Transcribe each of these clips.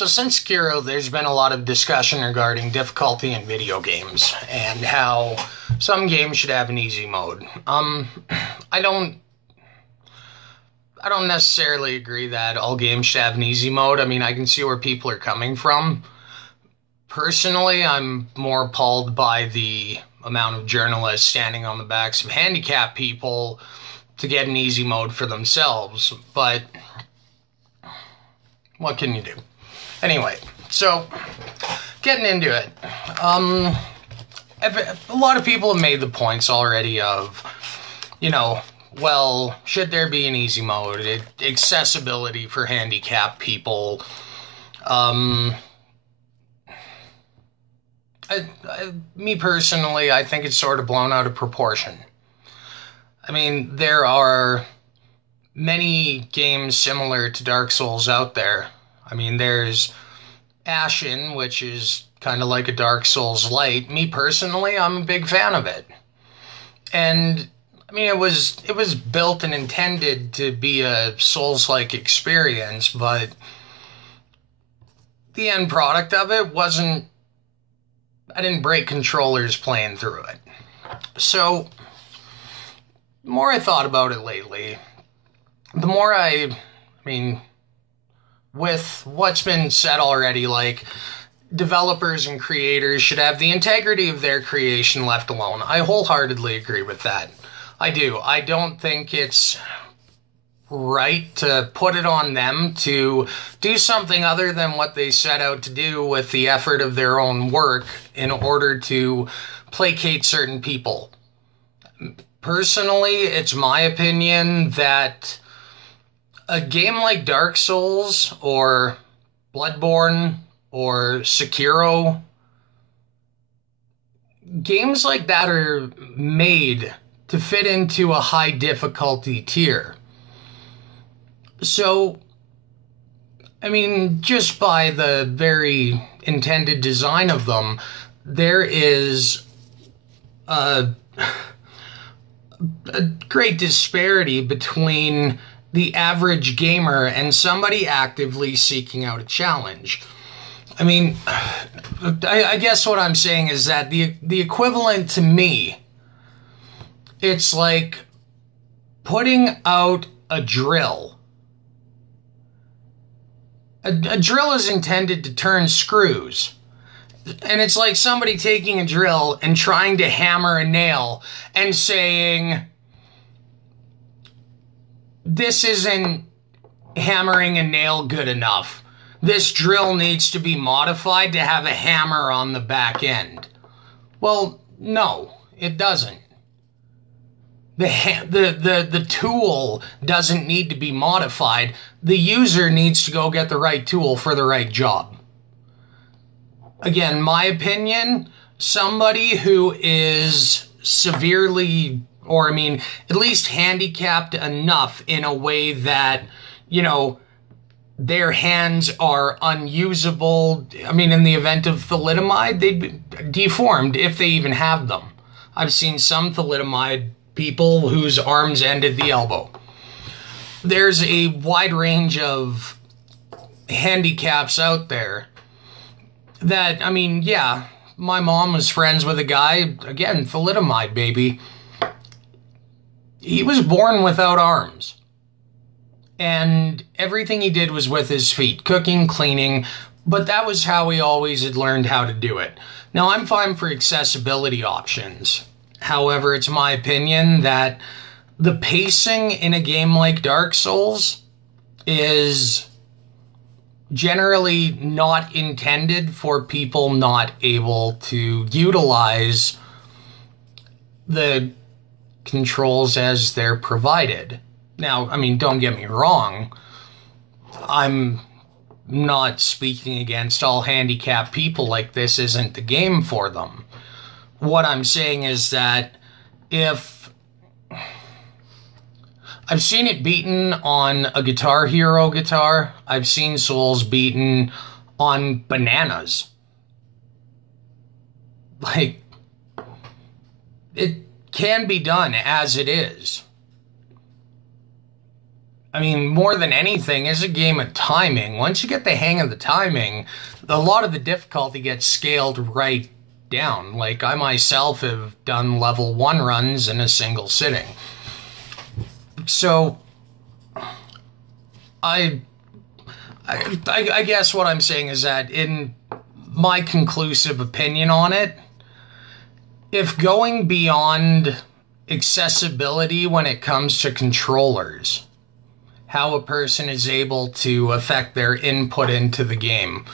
So since Sekiro, there's been a lot of discussion regarding difficulty in video games and how some games should have an easy mode. I don't necessarily agree that all games should have an easy mode. I mean, I can see where people are coming from. Personally, I'm more appalled by the amount of journalists standing on the backs of handicapped people to get an easy mode for themselves, but what can you do? Anyway, so getting into it, a lot of people have made the points already of, well, should there be an easy mode, accessibility for handicapped people. Me personally, I think it's sort of blown out of proportion. I mean, there are many games similar to Dark Souls out there. I mean, there's Ashen, which is kind of like a Dark Souls light. Me personally, I'm a big fan of it. And I mean, it was built and intended to be a Souls-like experience, but the end product of it wasn't. I didn't break controllers playing through it. So, the more I thought about it lately, the more with what's been said already, like, developers and creators should have the integrity of their creation left alone. I wholeheartedly agree with that. I do. I don't think it's right to put it on them to do something other than what they set out to do with the effort of their own work in order to placate certain people. Personally, it's my opinion that a game like Dark Souls or Bloodborne or Sekiro, games like that are made to fit into a high difficulty tier. So, I mean, just by the very intended design of them, there is a great disparity between the average gamer and somebody actively seeking out a challenge. I mean, I guess what I'm saying is that the equivalent to me, it's like putting out a drill. A drill is intended to turn screws. And it's like somebody taking a drill and trying to hammer a nail and saying, this isn't hammering a nail good enough. This drill needs to be modified to have a hammer on the back end. Well, no, it doesn't. The tool doesn't need to be modified. The user needs to go get the right tool for the right job. Again, my opinion, somebody who is severely, or I mean, at least handicapped enough in a way that, their hands are unusable. I mean, in the event of thalidomide, they'd be deformed if they even have them. I've seen some thalidomide people whose arms end at the elbow. There's a wide range of handicaps out there that, I mean, yeah, my mom was friends with a guy, again, thalidomide baby. He was born without arms. And everything he did was with his feet, cooking, cleaning, but that was how he always had learned how to do it. Now, I'm fine for accessibility options. However, it's my opinion that the pacing in a game like Dark Souls is generally not intended for people not able to utilize the controls as they're provided. Now, I mean, don't get me wrong. I'm not speaking against all handicapped people, like this isn't the game for them. What I'm saying is that if I've seen it beaten on a Guitar Hero guitar, I've seen Souls beaten on bananas. Like, it can be done as it is. I mean, more than anything, is a game of timing. Once you get the hang of the timing, a lot of the difficulty gets scaled right down. Like, I myself have done level 1 runs in a single sitting. So, I guess what I'm saying is that in my conclusive opinion on it, if going beyond accessibility when it comes to controllers, how a person is able to affect their input into the game,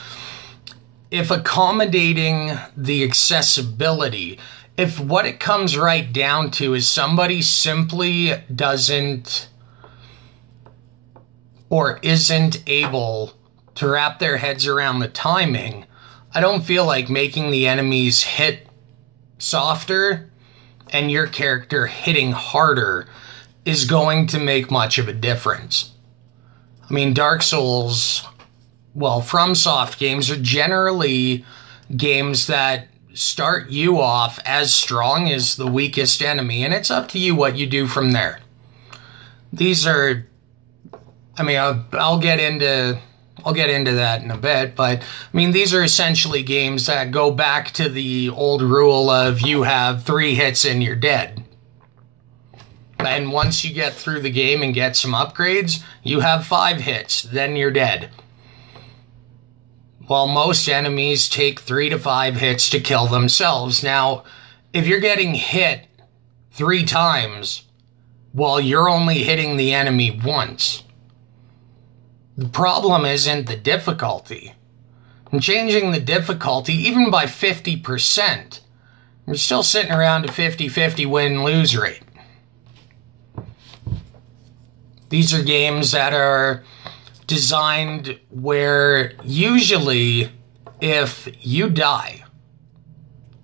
if accommodating the accessibility, if what it comes right down to is somebody simply doesn't or isn't able to wrap their heads around the timing, I don't feel like making the enemies hit softer and your character hitting harder is going to make much of a difference. I mean, Dark Souls, well, FromSoft games are generally games that start you off as strong as the weakest enemy, and it's up to you what you do from there. These are, I mean, I'll get into that in a bit, but I mean, these are essentially games that go back to the old rule of you have 3 hits and you're dead. And once you get through the game and get some upgrades, you have 5 hits, then you're dead. While most enemies take 3 to 5 hits to kill themselves. Now, if you're getting hit 3 times while you're only hitting the enemy once, the problem isn't the difficulty. And changing the difficulty, even by 50%, you're still sitting around a 50-50 win-lose rate. These are games that are designed where usually if you die,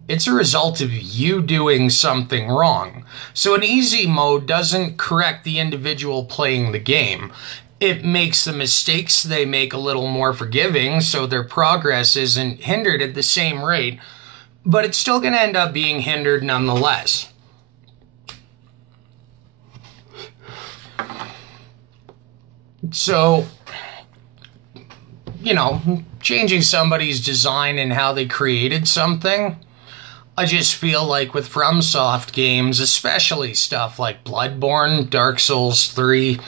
it's a result of you doing something wrong. So an easy mode doesn't correct the individual playing the game. It makes the mistakes they make a little more forgiving, so their progress isn't hindered at the same rate, but it's still going to end up being hindered nonetheless. So, you know, changing somebody's design and how they created something, I just feel like with FromSoft games, especially stuff like Bloodborne, Dark Souls 3,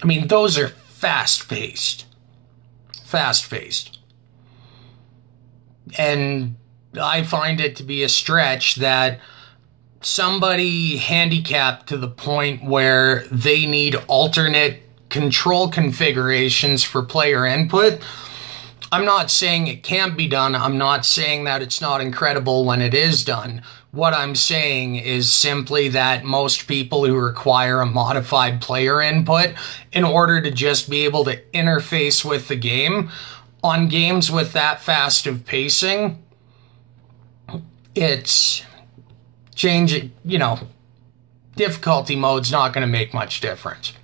I mean, those are fast-paced. Fast-paced. And I find it to be a stretch that somebody handicapped to the point where they need alternate control configurations for player input. I'm not saying it can't be done. I'm not saying that it's not incredible when it is done. What I'm saying is simply that most people who require a modified player input in order to just be able to interface with the game, on games with that fast of pacing, it's changing, you know, difficulty mode's not going to make much difference.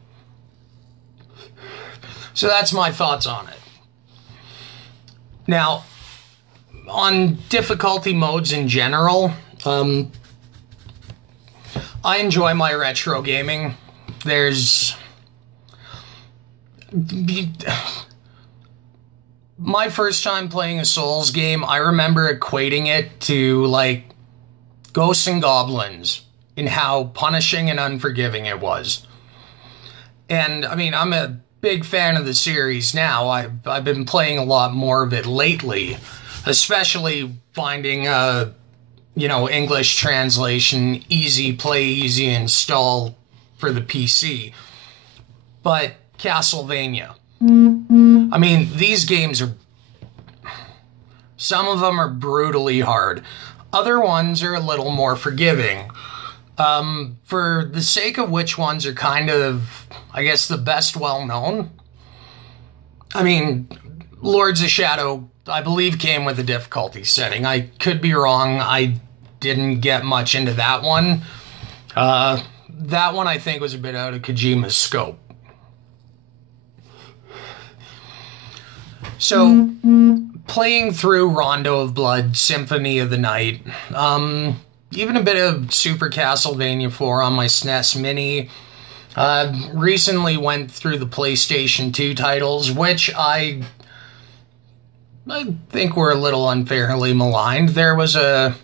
So that's my thoughts on it. Now, on difficulty modes in general, I enjoy my retro gaming. My first time playing a Souls game, I remember equating it to, like, Ghosts and Goblins in how punishing and unforgiving it was. And, I mean, I'm a big fan of the series now. I've been playing a lot more of it lately, especially finding English translation, easy play, easy install for the PC. But Castlevania, I mean, these games are, some of them are brutally hard. Other ones are a little more forgiving. For the sake of which ones are kind of, I guess, the best well-known, I mean, Lords of Shadow, I believe, came with a difficulty setting. I could be wrong. I didn't get much into that one. That one, I think, was a bit out of Kojima's scope. So, playing through Rondo of Blood, Symphony of the Night, even a bit of Super Castlevania 4 on my SNES Mini, Recently went through the PlayStation 2 titles, which I think were a little unfairly maligned. There was a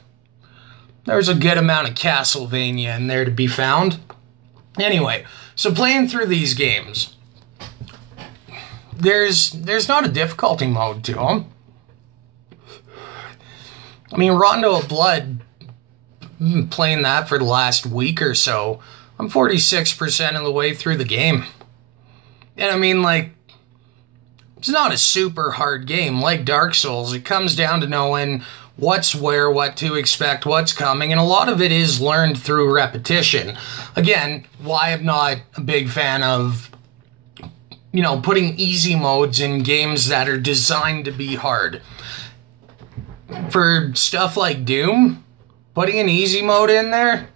good amount of Castlevania in there to be found. Anyway, so playing through these games, there's not a difficulty mode to them. I mean, Rondo of Blood, playing that for the last week or so, I'm 46% of the way through the game. And I mean, like, it's not a super hard game. Like Dark Souls, it comes down to knowing what's where, what to expect, what's coming, and a lot of it is learned through repetition. Again, why I'm not a big fan of, you know, putting easy modes in games that are designed to be hard. For stuff like Doom, putting an easy mode in there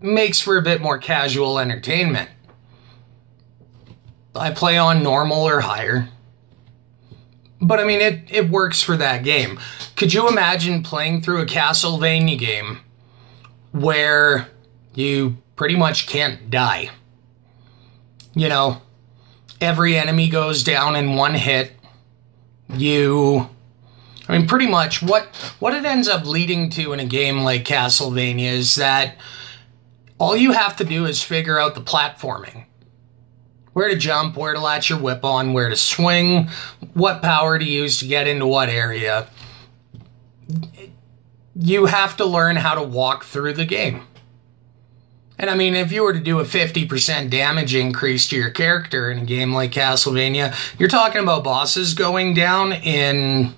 makes for a bit more casual entertainment. I play on normal or higher. But I mean, it works for that game. Could you imagine playing through a Castlevania game where you pretty much can't die? You know, every enemy goes down in one hit. I mean, pretty much what it ends up leading to in a game like Castlevania is that all you have to do is figure out the platforming. Where to jump, where to latch your whip on, where to swing, what power to use to get into what area. You have to learn how to walk through the game. And I mean, if you were to do a 50% damage increase to your character in a game like Castlevania, you're talking about bosses going down in,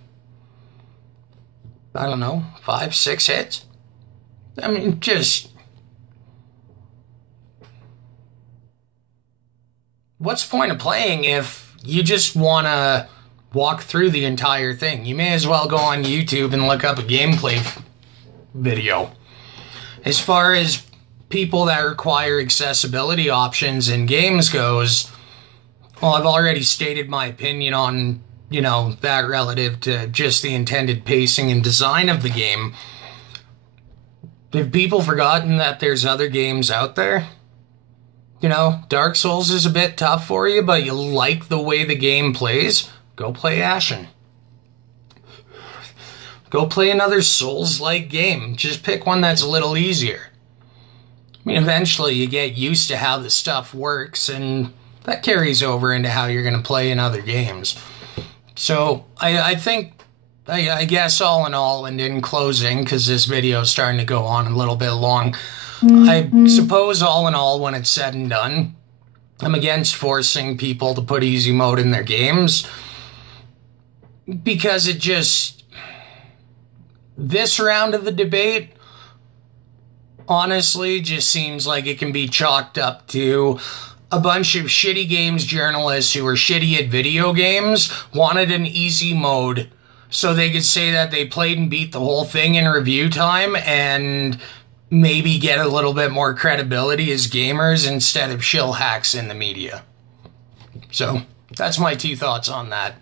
I don't know, 5, 6 hits? I mean, just... what's the point of playing if you just want to walk through the entire thing? You may as well go on YouTube and look up a gameplay video. As far as people that require accessibility options in games goes, well, I've already stated my opinion on, you know, that relative to just the intended pacing and design of the game. Have people forgotten that there's other games out there? You know, Dark Souls is a bit tough for you, but you like the way the game plays, go play Ashen. Go play another Souls-like game. Just pick one that's a little easier. I mean, eventually you get used to how the stuff works, and that carries over into how you're going to play in other games. So, I think, I guess all in all, and in closing, because this video is starting to go on a little bit long, I suppose all in all, when it's said and done, I'm against forcing people to put easy mode in their games, because it just, this round of the debate, honestly, just seems like it can be chalked up to a bunch of shitty games journalists who are shitty at video games wanted an easy mode so they could say that they played and beat the whole thing in review time and maybe get a little bit more credibility as gamers instead of shill hacks in the media. So, that's my 2 thoughts on that.